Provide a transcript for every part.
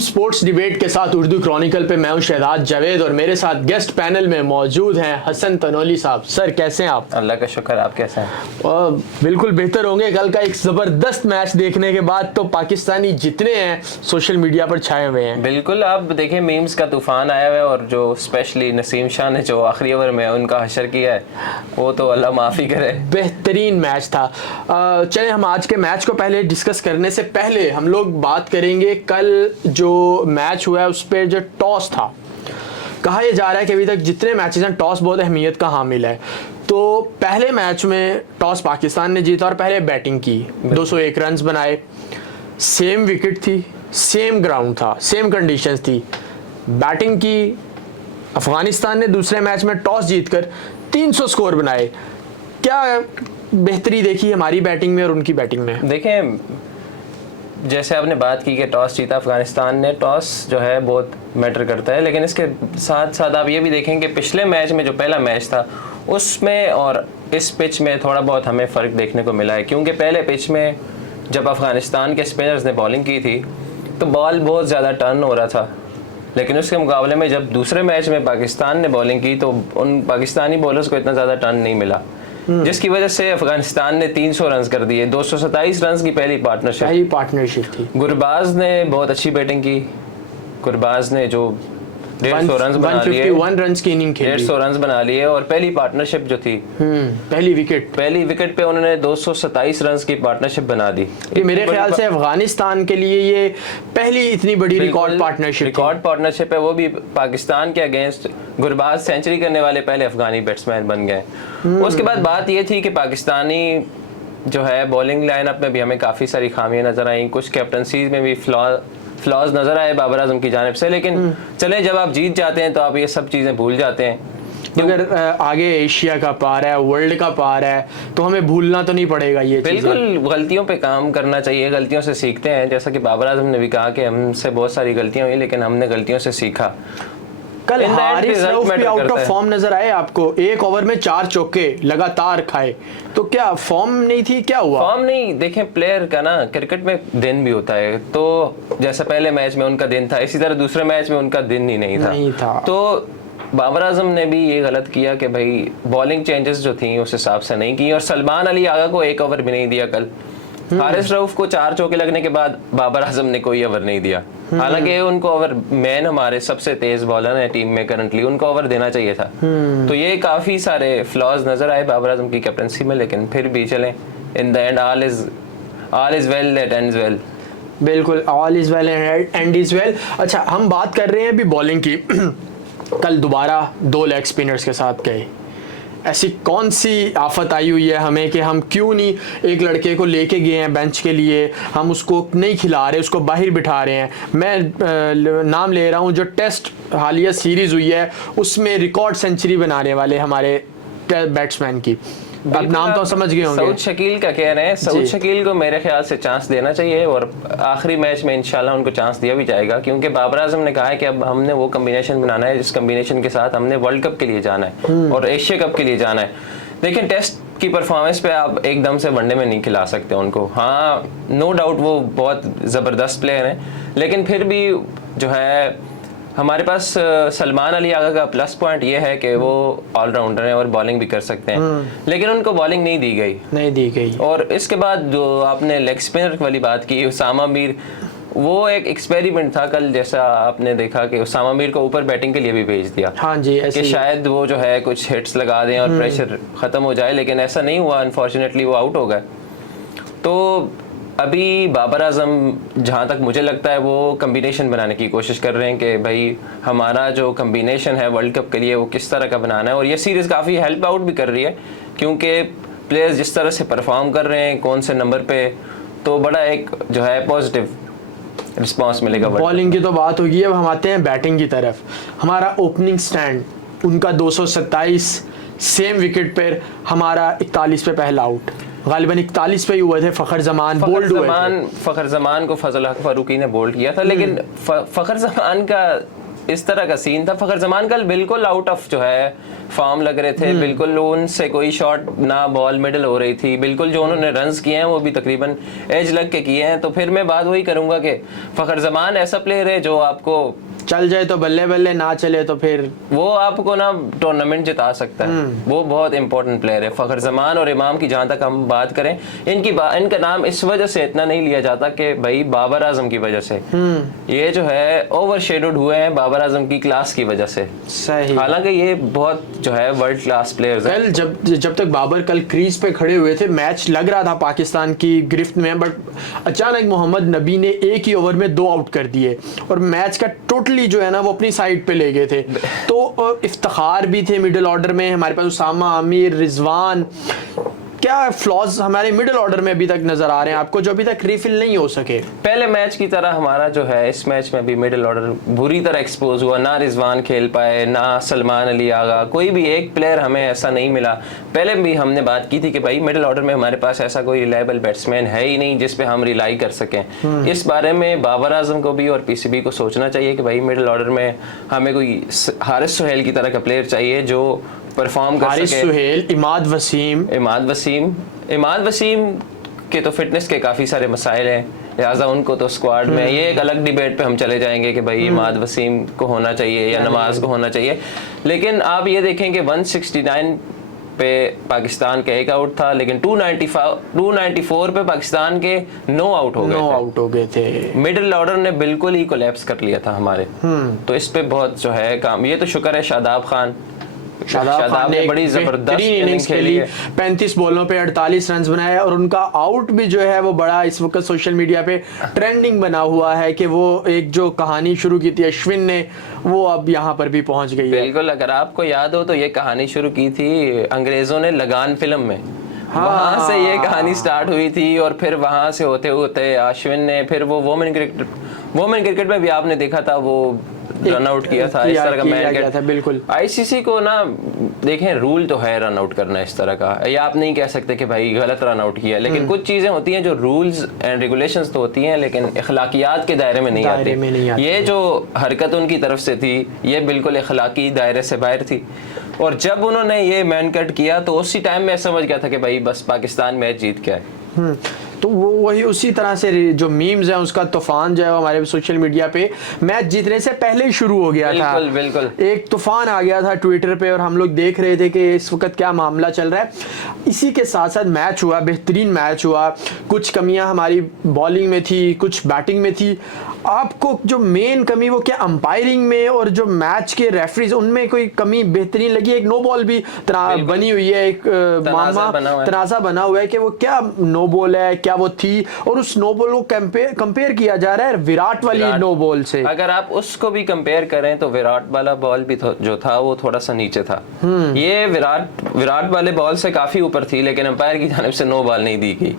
Sports debate के साथ Urdu Chronicle पे मैं हूं शहजाद जावेद और मेरे साथ गेस्ट पैनल में मौजूद हैं हसन तनोली साहब। सर कैसे हैं आप? अल्लाह का शुक्र, आप कैसे हैं? बिल्कुल बेहतर होंगे। कल का एक ज़बरदस्त मैच देखने के बाद तो पाकिस्तानी जितने हैं सोशल मीडिया पर छाए हुए हैं। बिल्कुल, आप देखें मीम्स का तूफान आया हुआ है और जो स्पेशली नसीम शाह ने जो आखिरी ओवर में उनका हशर किया है वो तो अल्लाह माफ़ी करे। बेहतरीन मैच था। चले हम आज के मैच को पहले डिस्कस करने से पहले हम लोग बात करेंगे कल जो मैच हुआ है उस पर जो टॉस था। कहा यह जा रहा है कि अभी तक जितने मैचेस हैं टॉस बहुत अहमियत का हामिल है। तो पहले मैच में टॉस पाकिस्तान ने जीता और पहले बैटिंग की, 201 रन्स बनाए, सेम विकेट थी, सेम ग्राउंड था, सेम कंडीशंस थी। बैटिंग की अफगानिस्तान ने दूसरे मैच में टॉस जीतकर 300 स्कोर बनाए। क्या बेहतरी देखी हमारी बैटिंग में और उनकी बैटिंग में? देखें, जैसे आपने बात की कि टॉस जीता अफगानिस्तान ने, टॉस जो है बहुत मैटर करता है, लेकिन इसके साथ साथ आप ये भी देखें कि पिछले मैच में जो पहला मैच था उसमें और इस पिच में थोड़ा बहुत हमें फ़र्क देखने को मिला है। क्योंकि पहले पिच में जब अफगानिस्तान के स्पिनर्स ने बॉलिंग की थी तो बॉल बहुत ज़्यादा टर्न हो रहा था, लेकिन उसके मुकाबले में जब दूसरे मैच में पाकिस्तान ने बॉलिंग की तो उन पाकिस्तानी बॉलर्स को इतना ज़्यादा टर्न नहीं मिला, जिसकी वजह से अफगानिस्तान ने 300 रन कर दिए। 227 रन की पहली पार्टनरशिप थी। गुरबाज ने बहुत अच्छी बैटिंग की। गुरबाज ने जो 150 रन बना लिए, 151 रन की इनिंग खेली, 150 रन बना लिए और पहली पार्टनरशिप जो थी पहली विकेट पे उन्होंने 227 रन की पार्टनरशिप बना दी। ये मेरे ख्याल से अफगानिस्तान के लिए ये पहली इतनी बड़ी रिकॉर्ड पार्टनरशिप है, वो भी पाकिस्तान के अगेंस्ट। गुरबाज सेंचुरी करने वाले पहले अफगानी बैट्समैन बन गए। उसके बाद बात ये थी कि पाकिस्तानी जो है बॉलिंग लाइनअप में भी हमें काफ़ी सारी खामियां नजर आई, कुछ कैप्टनसी में भी फ्लॉज नजर आए बाबर आजम की जानिब से। लेकिन चले, जब आप जीत जाते हैं तो आप ये सब चीज़ें भूल जाते हैं। अगर आगे एशिया का पार है, वर्ल्ड का पार है, तो हमें भूलना तो नहीं पड़ेगा ये चीज़ें। बिल्कुल, गलतियों पे काम करना चाहिए, गलतियों से सीखते हैं। जैसा कि बाबर आजम ने भी कहा कि हमसे बहुत सारी गलतियां हुई लेकिन हमने गलतियों से सीखा। कल हारिस रऊफ भी आउट ऑफ फॉर्म नजर आए आपको, एक ओवर में 4 चौके लगातार खाए, तो क्या फॉर्म नहीं थी? क्या हुआ? फॉर्म नहीं, देखें प्लेयर का ना क्रिकेट में दिन भी होता है, तो जैसे पहले मैच में उनका दिन था, इसी तरह दूसरे मैच में उनका दिन ही नहीं था। तो बाबर आजम ने भी ये गलत किया कि भाई बॉलिंग चेंजेस जो थी उस हिसाब से नहीं की और सलमान अली आगा को एक ओवर भी नहीं दिया कल। हारिस रऊफ को 4 चौके लगने के बाद बाबर आजम ने कोई ओवर नहीं दिया। हालांकि उनको ओवर, मैन हमारे सबसे तेज बॉलर हैं टीम में करंटली, उनको ओवर देना चाहिए था। तो ये काफी सारे फ्लॉज नजर आए बाबर आजम की कैप्टनसी में, लेकिन फिर भी चलें, in the end all is well that ends well. बिल्कुल, all is well and is well. अच्छा, हम बात कर रहे हैं अभी बॉलिंग की। कल दोबारा 2 लेग स्पिनर्स के साथ गए। ऐसी कौन सी आफत आई हुई है हमें कि हम क्यों नहीं एक लड़के को लेके गए हैं बेंच के लिए, हम उसको नहीं खिला रहे, उसको बाहर बिठा रहे हैं। मैं नाम ले रहा हूँ, जो टेस्ट हालिया सीरीज़ हुई है उसमें रिकॉर्ड सेंचुरी बनाने वाले हमारे बैट्समैन की, अब नाम तो समझ गए होंगे, सऊद शकील का कह रहे हैं। सऊद शकील को मेरे ख्याल से चांस देना चाहिए और आखिरी मैच में इंशाल्लाह उनको चांस दिया भी जाएगा, क्योंकि बाबर आजम ने कहा है कि अब हमने वो कम्बिनेशन बनाना है जिस कम्बिनेशन के साथ हमने वर्ल्ड कप के लिए जाना है और एशिया कप के लिए जाना है। लेकिन टेस्ट की परफॉर्मेंस पे आप एकदम से वनडे में नहीं खिला सकते उनको। हाँ, नो डाउट वो बहुत ज़बरदस्त प्लेयर हैं, लेकिन फिर भी जो है हमारे पास सलमान अली आगा का प्लस पॉइंट ये है कि वो ऑलराउंडर हैं और बॉलिंग भी कर सकते हैं, लेकिन उनको बॉलिंग नहीं दी गई। और इसके बाद जो आपने लेग स्पिनर वाली बात की, उसामा मीर, वो एक एक्सपेरिमेंट था कल। जैसा आपने देखा कि उसामा मीर को ऊपर बैटिंग के लिए भी भेज दिया, हाँ जी, कि शायद वो जो है कुछ हिट्स लगा दें और प्रेशर ख़त्म हो जाए, लेकिन ऐसा नहीं हुआ। अनफॉर्चुनेटली वो आउट हो गए। तो अभी बाबर आजम, जहाँ तक मुझे लगता है, वो कम्बिनेशन बनाने की कोशिश कर रहे हैं कि भाई हमारा जो कम्बिनेशन है वर्ल्ड कप के लिए वो किस तरह का बनाना है। और ये सीरीज़ काफ़ी हेल्प आउट भी कर रही है, क्योंकि प्लेयर्स जिस तरह से परफॉर्म कर रहे हैं, कौन से नंबर पे, तो बड़ा एक जो है पॉजिटिव रिस्पॉन्स मिलेगा। बॉलिंग की तो बात होगी, अब हम आते हैं बैटिंग की तरफ। हमारा ओपनिंग स्टैंड, उनका 227, सेम विकेट पर, हमारा 41 पे पहला आउट, गालिबन 41 पे ही हुए थे। फ़खर ज़मान बोल्ड हुए थे। फ़खर ज़मान को फजल हक फारूकी ने बोल्ड किया था, लेकिन फ़खर ज़मान का इस तरह का सीन था। फखर जमान कल बिल्कुल आउट ऑफ जो है फॉर्म लग रहे थे, बिल्कुल उनसे कोई शॉट ना बॉल मिडल हो रही थी, बिल्कुल जो उन्होंने रन्स किए हैं वो भी तकरीबन एज लग के किए हैं। तो फिर मैं बात वही करूंगा कि फखर जमान ऐसा प्लेयर है जो आपको चल जाए तो बल्ले बल्ले, ना चले तो फिर वो आपको ना टूर्नामेंट जिता सकता है। वो बहुत इंपॉर्टेंट प्लेयर है। फखर जमान और इमाम की जहां तक हम बात करें, इनका नाम इस वजह से इतना नहीं लिया जाता कि भाई बाबर आजम की वजह से ये जो है ओवर शेडोड हुए हैं बाबर आजम की क्लास की वजह से। सही। हालांकि ये बहुत जो है वर्ल्ड क्लास प्लेयर्स हैं। कल जब तक बाबर कल क्रीज पे खड़े हुए थे, मैच लग रहा था पाकिस्तान की गिरफ्त में, बट अचानक मोहम्मद नबी ने एक ही ओवर में 2 आउट कर दिए और मैच का टोटली जो है ना वो अपनी साइड पे ले गए थे। तो इफ्तिखार भी थे मिडिल ऑर्डर में, हमारे पास उसामा, आमिर, रिजवान। क्या फ्लॉज हमारे मिडिल ऑर्डर में अभी तक नजर आ रहे हैं आपको जो अभी तक रिफिल नहीं हो सके? पहले मैच की तरह हमारा जो है इस मैच में भी मिडिल ऑर्डर बुरी तरह एक्सपोज हुआ। ना रिजवान खेल पाए, ना सलमान अली आगा, कोई भी एक प्लेयर हमें ऐसा नहीं मिला। पहले भी हमने बात की थी कि भाई मिडिल ऑर्डर में हमारे पास ऐसा कोई रिलायबल बैट्समैन है ही नहीं जिस पे हम रिलाई कर सकें। इस बारे में बाबर आजम को भी और पीसीबी को सोचना चाहिए कि भाई मिडिल ऑर्डर में हमें कोई हारिस सुहेल की तरह का प्लेयर चाहिए जो परफॉर्म कर हारिस सके। सुहेल, इमाद वसीम के तो फिटनेस के काफ़ी सारे मसाइल हैं, लिहाजा उनको तो स्क्वाड में ये एक अलग डिबेट पे हम चले जाएंगे कि भाई इमाद वसीम को होना चाहिए या नमाज को होना चाहिए। लेकिन आप ये देखें कि 169 पे पाकिस्तान का 1 आउट था, लेकिन 294 पे पाकिस्तान के 9 आउट हो गए थे। मिडिल ऑर्डर ने बिल्कुल ही कोलैप्स कर लिया था हमारे। तो इस पे बहुत जो है काम, ये तो शुक्र है शादाब खान ने बड़ी जबरदस्त इनिंग्स खेली, 35 बॉलों पे 48 रन बनाए और उनका आउट भी जो है वो बड़ा इस वक्त सोशल मीडिया पे ट्रेंडिंग बना हुआ है कि वो एक जो कहानी शुरू की थी अश्विन ने, वो अब यहाँ पर भी पहुंच गई है। बिल्कुल, अगर आपको याद हो तो ये कहानी शुरू की थी अंग्रेजों ने लगान फिल्म में। वहां से ये कहानी स्टार्ट हुई थी और फिर वहां से होते होते अश्विन ने फिर वो वोमेन क्रिकेट में भी आपने देखा था वो रन आउट किया था, इस तरह का मैच था। बिल्कुल, आईसीसी को ना देखें, रूल तो है रन आउट करना इस तरह का, या आप नहीं कह सकते कि भाई गलत रन आउट किया, लेकिन कुछ चीजें होती हैं जो रूल्स एंड रेगुलेशंस तो होती हैं लेकिन अखलाकियात के दायरे में नहीं आती। ये जो हरकत उनकी तरफ से थी ये बिल्कुल अखलाकी दायरे से बाहर थी और जब उन्होंने ये मैन कट किया तो उसी टाइम में समझ गया था कि भाई बस पाकिस्तान मैच जीत गया है। तो वो वही उसी तरह से जो मीम्स है उसका तूफान जो है हमारे सोशल मीडिया पे मैच जीतने से पहले ही शुरू हो गया था। बिल्कुल एक तूफान आ गया था ट्विटर पे और हम लोग देख रहे थे कि इस वक्त क्या मामला चल रहा है। इसी के साथ साथ मैच हुआ, बेहतरीन मैच हुआ। कुछ कमियां हमारी बॉलिंग में थी, कुछ बैटिंग में थी। आपको जो मेन कमी वो क्या अंपायरिंग में और जो मैच के रेफरीज उनमें कोई कमी बेहतरीन लगी? एक नो बॉल भी बनी हुई है, एक तनाज़ा बना हुआ है कि वो क्या नो बॉल है, क्या वो थी, और उस नो बॉल को कंपेयर किया जा रहा है विराट वाली नो बॉल से। अगर आप उसको भी कंपेयर करें तो विराट वाला बॉल भी जो था वो थोड़ा सा नीचे था। ये विराट वाले बॉल से काफी ऊपर थी लेकिन अंपायर की जानिब से नो बॉल नहीं दी गई,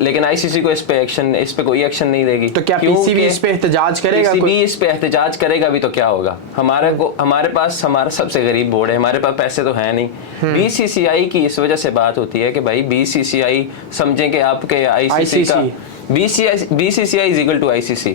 लेकिन आईसीसी को इस पे कोई एक्शन नहीं देगी। तो क्या पीसीबी इस पे एहतजाज करेगा? पीसीबी इस पे एहतजाज करेगा भी तो क्या होगा? हमारे पास हमारा सबसे गरीब बोर्ड है, हमारे पास पैसे तो है नहीं। बीसीसीआई की इस वजह से बात होती है कि भाई बीसीसीआई समझें कि आपके आईसीसी का BCCI is equal to ICC.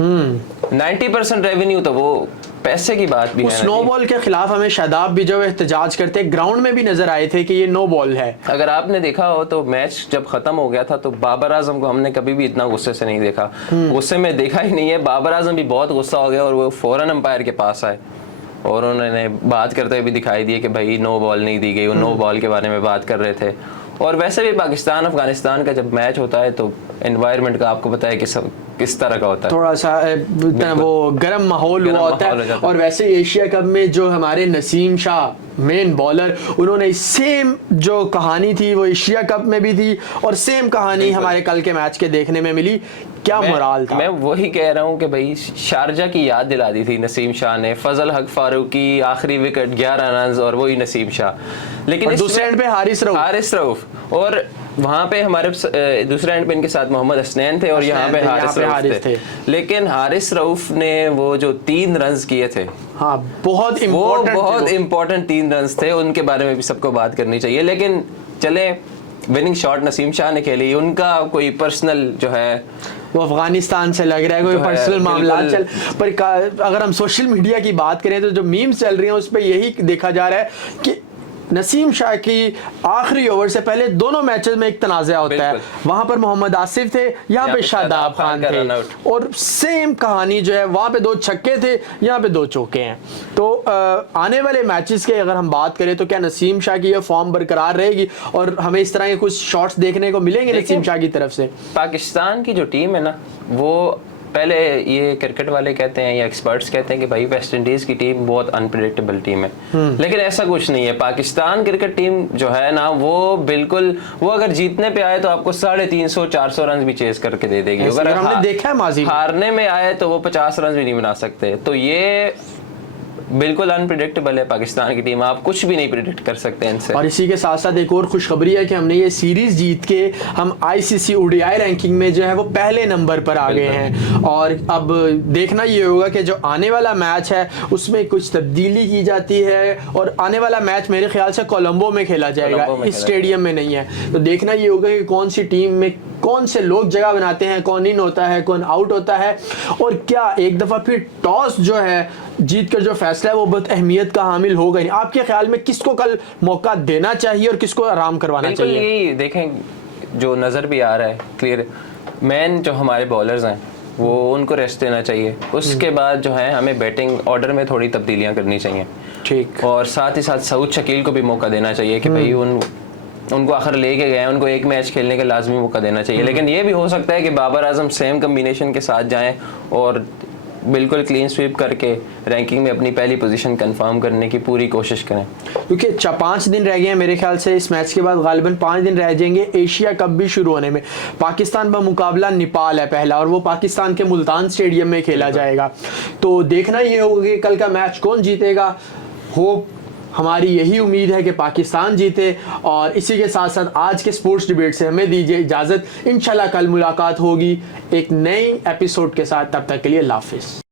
90% revenue तो वो पैसे की बात भी है। उस नो बॉल के खिलाफ हमें शादाब भी जो एहतजाज करते ग्राउंड में भी नजर आए थे कि ये नो बॉल है। अगर आपने देखा हो तो मैच जब खत्म हो गया था तो बाबर आजम को हमने कभी भी इतना गुस्से से नहीं देखा, गुस्से में देखा ही नहीं है। बाबर आजम भी बहुत गुस्सा हो गया और वो फौरन अंपायर के पास आए और उन्होंने बात करते हुए भी दिखाई दिए कि भाई नो बॉल नहीं दी गई, वो नो बॉल के बारे में बात कर रहे थे। और वैसे भी पाकिस्तान अफगानिस्तान का जब मैच होता है तो एनवायरनमेंट का आपको पता है कि सब किस तरह का होता है, थोड़ा सा वो गर्म माहौल हुआ होता है। और वैसे एशिया कप में जो हमारे नसीम शाह मेन बॉलर, उन्होंने सेम जो कहानी थी वो एशिया कप में भी थी और सेम कहानी हमारे कल के मैच के देखने में मिली। क्या मोराल था? मैं वही कह रहा हूँ कि भाई शारजा की याद दिला दी थी नसीम शाह ने। फजल हक फारूकी आखिरी विकेट 11 रन और वही नसीम शाह, लेकिन दूसरे एंड पे हारिस रऊफ और वहां पे हमारे दूसरे एंड पे इनके साथ मोहम्मद हसनैन थे और यहाँ पे हारिस थे। लेकिन हारिस रऊफ ने वो जो 3 रन किए थे, हाँ बहुत इम्पोर्टेंट 3 रन थे, उनके बारे में भी सबको बात करनी चाहिए। लेकिन चले विनिंग शॉट नसीम शाह ने खेली, उनका कोई पर्सनल जो है वो अफगानिस्तान से लग रहा है कोई तो है, पर्सनल मामला बिल्कुल। चल पर अगर हम सोशल मीडिया की बात करें तो जो मीम्स चल रही हैं उस पर यही देखा जा रहा है कि नसीम शाह की आखिरी ओवर से पहले दोनों मैचेस में एक तनाज़ा होता है, वहां पर मोहम्मद आसिफ थे, यहाँ पे शादाब खान थे, और सेम कहानी जो है वहां पे 2 छक्के थे, यहाँ पे 2 चौके हैं। तो आने वाले मैचेस की अगर हम बात करें तो क्या नसीम शाह की ये फॉर्म बरकरार रहेगी और हमें इस तरह के कुछ शॉट्स देखने को मिलेंगे नसीम शाह की तरफ से? पाकिस्तान की जो टीम है ना, वो पहले ये क्रिकेट वाले कहते हैं या एक्सपर्ट्स कहते हैं कि भाई वेस्ट इंडीज की टीम बहुत अनप्रेडिक्टेबल टीम है, लेकिन ऐसा कुछ नहीं है। पाकिस्तान क्रिकेट टीम जो है ना, वो बिल्कुल, वो अगर जीतने पे आए तो आपको 350-400 रन भी चेज करके दे देगी। अगर हमने देखा है माजी हारने में आए तो वो 50 रन भी नहीं बना सकते। तो ये बिल्कुल अनप्रिडिक्टेबल है पाकिस्तान की टीम, आप कुछ भी नहीं प्रिडिक्ट कर सकते इनसे। और इसी के साथ साथ एक और खुशखबरी है कि हमने ये सीरीज जीत के हम आईसीसी ओडीआई रैंकिंग में जो है वो पहले नंबर पर आ गए हैं। और अब देखना ये होगा कि जो आने वाला मैच है उसमें कुछ तब्दीली की जाती है, और आने वाला मैच मेरे ख्याल से कोलंबो में खेला जाएगा, इस स्टेडियम में नहीं है। तो देखना ये होगा कि कौन सी टीम में कौन से लोग जगह बनाते हैं, कौन इन होता है, कौन आउट होता है, और क्या एक दफ़ा फिर टॉस जो है जीत कर जो फैसला है वो बहुत अहमियत का हामिल होगा। आपके ख्याल में किसको कल मौका देना चाहिए और किसको आराम करवाना चाहिए? यही देखें, जो नज़र भी आ रहा है क्लियर, मेन जो हमारे बॉलर्स हैं वो उनको रेस्ट देना चाहिए। उसके बाद जो है हमें बैटिंग ऑर्डर में थोड़ी तब्दीलियां करनी चाहिए, ठीक। और साथ ही साथ सऊद शकील को भी मौका देना चाहिए कि भाई उनको आखिर लेके गए, उनको एक मैच खेलने का लाजमी मौका देना चाहिए। लेकिन ये भी हो सकता है कि बाबर आजम सेम कम्बिनेशन के साथ जाएं और बिल्कुल क्लीन स्वीप करके रैंकिंग में अपनी पहली पोजीशन कंफर्म करने की पूरी कोशिश करें। क्योंकि 5 दिन रह गए हैं मेरे ख्याल से, इस मैच के बाद गालिबन 5 दिन रह जाएंगे एशिया कप भी शुरू होने में। पाकिस्तान का मुकाबला नेपाल है पहला, और वो पाकिस्तान के मुल्तान स्टेडियम में खेला जाएगा। तो देखना ये होगा कि कल का मैच कौन जीतेगा। होप हमारी यही उम्मीद है कि पाकिस्तान जीते। और इसी के साथ साथ आज के स्पोर्ट्स डिबेट से हमें दीजिए इजाज़त। इंशाल्लाह कल मुलाकात होगी एक नई एपिसोड के साथ, तब तक के लिए अल्लाह हाफिज़।